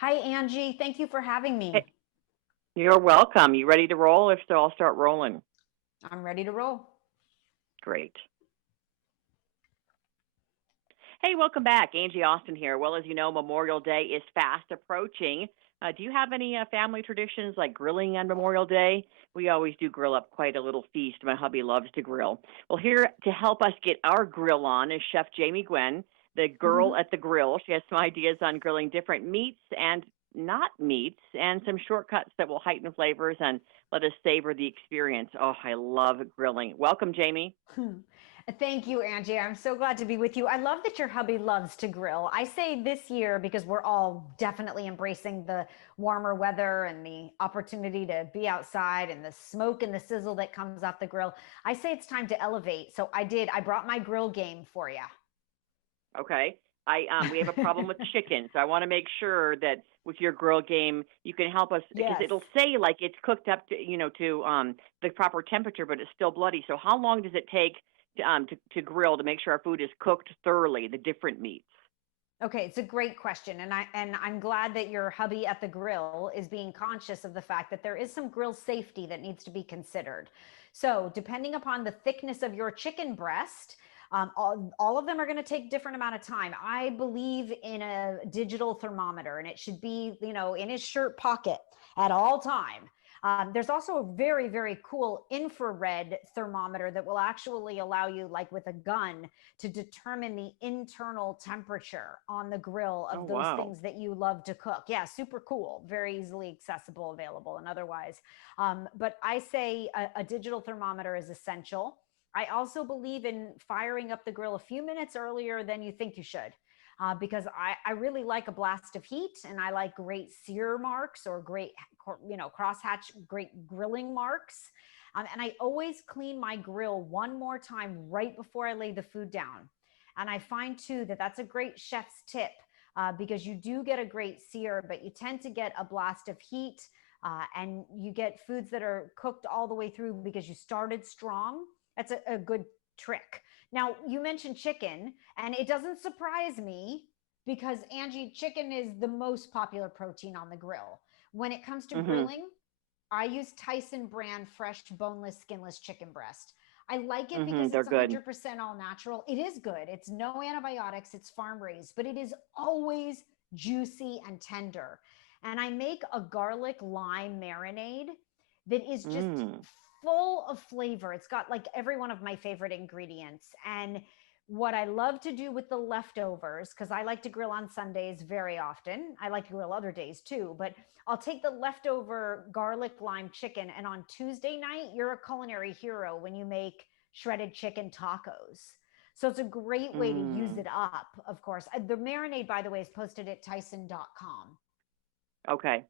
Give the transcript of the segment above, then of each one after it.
Hi, Angie. Thank you for having Hey, me. you're welcome. You ready to roll? If so, I'll start rolling. I'm ready to roll. Great. Hey, welcome back. Angie Austin here. Well, as you know, Memorial Day is fast approaching. Do you have any family traditions like grilling on Memorial Day? We always do grill up quite a little feast. My hubby loves to grill. Well, here to help us get our grill on is Chef Jamie Gwen, the girl at the grill. She has some ideas on grilling different meats and not meats and some shortcuts that will heighten flavors and let us savor the experience. Oh, I love grilling. Welcome, Jamie. Thank you, Angie. I'm so glad to be with you. I love that your hubby loves to grill. I say this year because we're all definitely embracing the warmer weather and the opportunity to be outside and the smoke and the sizzle that comes off the grill. I say it's time to elevate. So I brought my grill game for you. Okay. We have a problem with chicken, so I want to make sure that with your grill game you can help us because Yes. it'll say like it's cooked up to the proper temperature, but it's still bloody. So how long does it take to grill to make sure our food is cooked thoroughly? The different meats. Okay, it's a great question, and I'm glad that your hubby at the grill is being conscious of the fact that there is some grill safety that needs to be considered. So, depending upon the thickness of your chicken breast, all of them are going to take different amount of time. I believe in a digital thermometer, and it should be, in his shirt pocket at all time. There's also a very, very cool infrared thermometer that will actually allow you, like with a gun, to determine the internal temperature on the grill Oh of those wow. things that you love to cook. Yeah, super cool, very easily accessible, available, and otherwise. But I say a digital thermometer is essential. I also believe in firing up the grill a few minutes earlier than you think you should. Because I really like a blast of heat and I like great sear marks or great, crosshatch, great grilling marks. And I always clean my grill one more time right before I lay the food down. And I find too that that's a great chef's tip because you do get a great sear, but you tend to get a blast of heat and you get foods that are cooked all the way through because you started strong. That's a good trick. Now, you mentioned chicken, and it doesn't surprise me because Angie, chicken is the most popular protein on the grill. When it comes to Mhm. grilling, I use Tyson brand fresh, boneless, skinless chicken breast. I like it Mhm. because They're it's good. 100% all natural. It is good. It's no antibiotics, it's farm raised, but it is always juicy and tender. And I make a garlic lime marinade that is just Mm. full of flavor. It's got like every one of my favorite ingredients. And what I love to do with the leftovers, because I like to grill on Sundays very often. I like to grill other days too, but I'll take the leftover garlic lime chicken. And on Tuesday night, you're a culinary hero when you make shredded chicken tacos. So it's a great way to use Mm. it up, of course. The marinade, by the way, is posted at Tyson.com. Okay.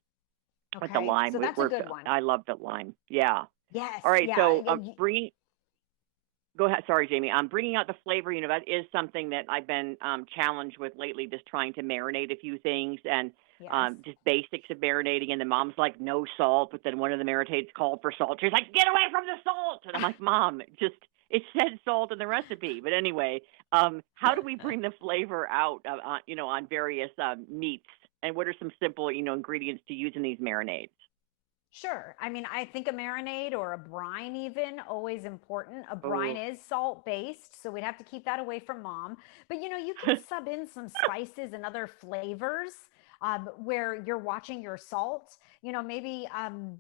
With the Okay. lime, So that's a good one. I love the lime. Yeah. All Yes. right. Yeah. So bringing Go ahead. Sorry, Jamie. I'm bringing out the flavor. That is something that I've been challenged with lately, just trying to marinate a few things and Yes. just basics of marinating. And the mom's like, no salt, but then one of the marinades called for salt. She's like, get away from the salt. And I'm like, Mom, it said salt in the recipe. But anyway, how do we bring the flavor out, on various meats? And what are some simple, ingredients to use in these marinades? Sure. I mean, I think a marinade or a brine, even always important. A brine Oh, is salt based, so we'd have to keep that away from mom. But you can sub in some spices and other flavors where you're watching your salt. Maybe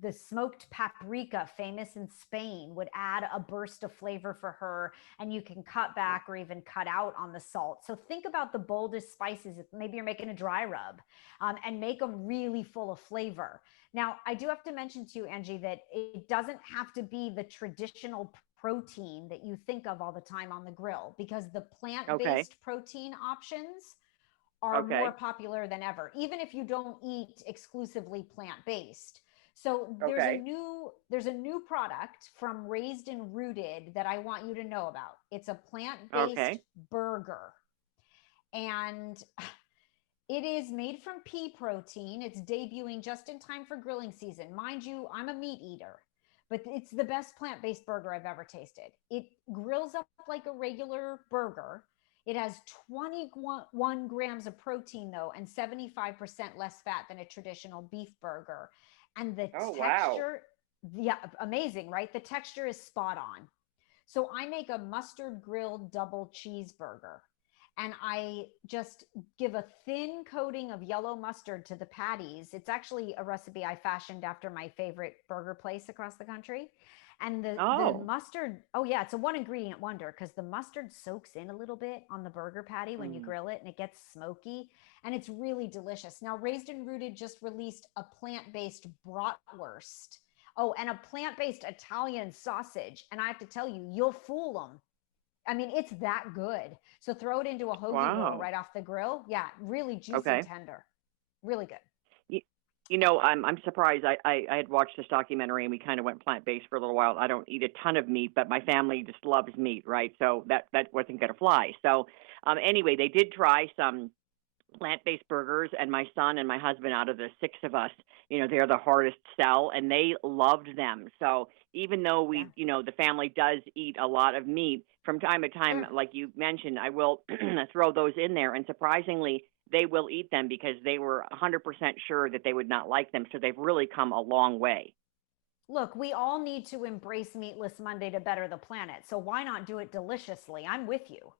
the smoked paprika, famous in Spain, would add a burst of flavor for her, and you can cut back or even cut out on the salt. So think about the boldest spices. If maybe you're making a dry rub, and make them really full of flavor. Now, I do have to mention to you, Angie, that it doesn't have to be the traditional protein that you think of all the time on the grill because the plant okay. based protein options are more Okay. popular than ever, even if you don't eat exclusively plant based. So Okay. there's a new product from Raised and Rooted that I want you to know about. It's a plant based Okay. burger, and it is made from pea protein. It's debuting just in time for grilling season. Mind you, I'm a meat eater, but it's the best plant based burger I've ever tasted. It grills up like a regular burger. It has 21 grams of protein, though, and 75% less fat than a traditional beef burger. And the Oh, wow. texture, yeah, amazing, right? The texture is spot on. So I make a mustard grilled double cheeseburger, and I just give a thin coating of yellow mustard to the patties. It's actually a recipe I fashioned after my favorite burger place across the country. And the Oh. mustard, oh yeah, it's a one ingredient wonder because the mustard soaks in a little bit on the burger patty when you Mm. grill it and it gets smoky and it's really delicious. Now, Raised and Rooted just released a plant-based bratwurst. Oh, and a plant-based Italian sausage. And I have to tell you, you'll fool them. I mean, it's that good. So throw it into a hoagie roll Wow. right off the grill. Yeah, really juicy, Okay. tender. Really good. You, I'm surprised. I had watched this documentary and we kind of went plant based for a little while. I don't eat a ton of meat, but my family just loves meat, right? So that wasn't going to fly. So anyway, they did try some plant-based burgers, and my son and my husband, out of the six of us, they're the hardest sell, and they loved them. So even though Yeah, the family does eat a lot of meat from time to time, sure. like you mentioned, I will throw those in there, and surprisingly they will eat them because they were 100% sure that they would not like them. So they've really come a long way. Look, we all need to embrace Meatless Monday to better the planet. So why not do it deliciously? I'm with you.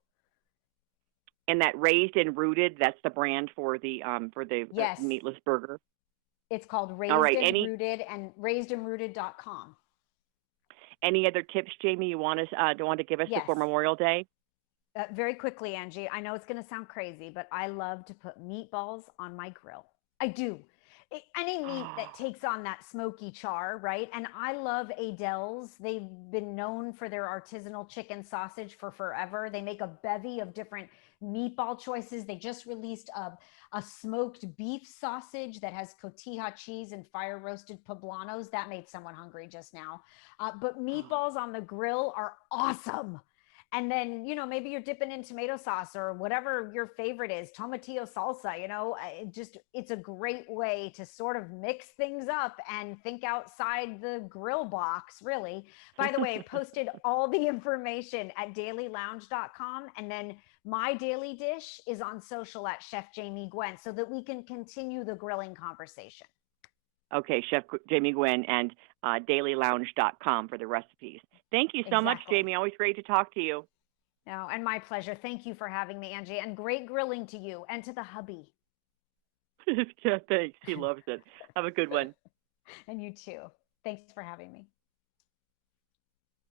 And that Raised and Rooted, that's the brand for the Yes, meatless burger. it's called All Raised right, and Rooted and raised-and-rooted.com. any other tips, Jamie, you want to give us Yes. before Memorial Day? Very quickly, Angie, I know it's going to sound crazy, but I love to put meatballs on my grill. I do. Any meat that takes on that smoky char, right? And I love Adele's. They've been known for their artisanal chicken sausage for forever. They make a bevy of different meatball choices. They just released a smoked beef sausage that has cotija cheese and fire roasted poblanos. That made someone hungry just now. But meatballs on the grill are awesome. And then, maybe you're dipping in tomato sauce or whatever your favorite is, tomatillo salsa. It's a great way to sort of mix things up and think outside the grill box, really. By the way, I posted all the information at dailylounge.com, and then my daily dish is on social at Chef Jamie Gwen, so that we can continue the grilling conversation. Okay, Chef Jamie Gwen and dailylounge.com for the recipes. Thank you so much, Exactly. Jamie. Always great to talk to you. No, and my pleasure. Thank you for having me, Angie, and great grilling to you and to the hubby. Yeah, thanks. He loves it. Have a good one. And you too. Thanks for having me.